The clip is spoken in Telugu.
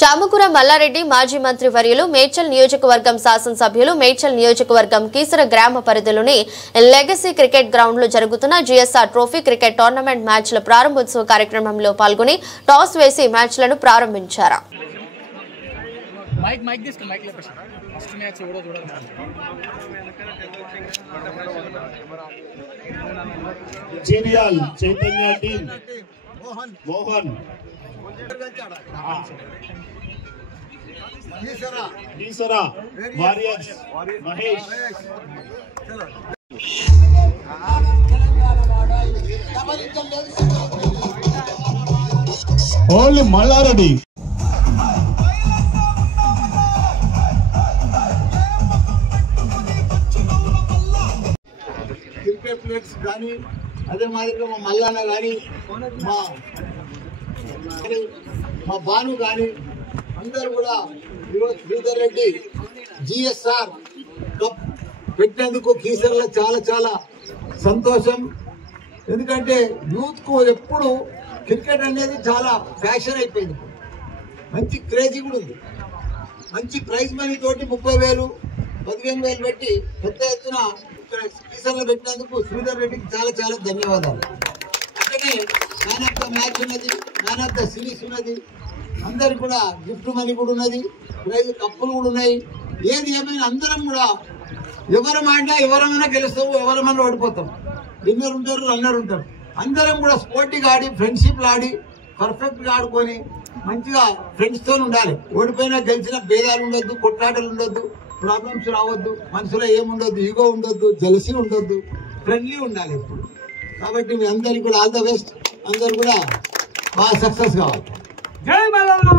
చామకూర మల్లారెడ్డి మాజీ మంత్రి వర్యులు మేడ్చల్ నియోజకవర్గం శాసనసభ్యులు మేడ్చల్ నియోజకవర్గం కీసర గ్రామ పరిధిలోని లెగసీ క్రికెట్ గ్రౌండ్ లో జరుగుతున్న జిఎస్ఆర్ ట్రోఫీ క్రికెట్ టోర్నమెంట్ మ్యాచ్ల ప్రారంభోత్సవ కార్యక్రమంలో పాల్గొని టాస్ వేసి మ్యాచ్లను ప్రారంభించారు. ఓన్లీ మల్లారెడ్డి క్రికెట్ ప్లేయర్స్ కానీ అదే మాదిరిగా మా మల్లన్న కానీ మా భాను కానీ అందరూ కూడా ఈరోజు శ్రీధర్ రెడ్డి జిఎస్ఆర్ కప్ పెట్టినందుకు కీసర్లో చాలా చాలా సంతోషం. ఎందుకంటే యూత్కు ఎప్పుడు క్రికెట్ అనేది చాలా ఫ్యాషన్ అయిపోయింది. మంచి క్రేజీ కూడా ఉంది. మంచి ప్రైజ్ మనీ తోటి 30,000 15,000 పెట్టి పెద్ద ఎత్తున ఇక్కడ కీసర్లో పెట్టినందుకు శ్రీధర్ రెడ్డికి చాలా చాలా ధన్యవాదాలు. అట్లనే మ్యాన్ ఆఫ్ ద మ్యాచ్ ఉన్నది, మ్యాన్ ఆఫ్ ద సిరీస్ ఉన్నది, అందరికి కూడా గిఫ్ట్ మనీ కూడా ఉన్నది, ప్రైజ్ కప్పులు కూడా ఉన్నాయి. ఏది ఏమైనా అందరం కూడా ఎవరమైనా గెలుస్తాము, ఎవరమైనా ఓడిపోతాం. విన్నర్ ఉంటారు, రన్నర్ ఉంటారు. అందరం కూడా స్పోర్టివ్గా ఆడి ఫ్రెండ్షిప్లు ఆడి పర్ఫెక్ట్గా ఆడుకొని మంచిగా ఫ్రెండ్స్తో ఉండాలి. ఓడిపోయినా గెలిచిన భేదాలు ఉండొద్దు, కొట్లాటలు ఉండొద్దు, ప్రాబ్లమ్స్ రావద్దు, మనసులో ఏముండొద్దు, ఈగో ఉండొద్దు, జెలసీ ఉండొద్దు, ఫ్రెండ్లీ ఉండాలి ఎప్పుడు. కాబట్టి మీ అందరికి కూడా ఆల్ ద బెస్ట్. అందరు కూడా బాగా సక్సెస్ కావాలి. జై మల్లన్న.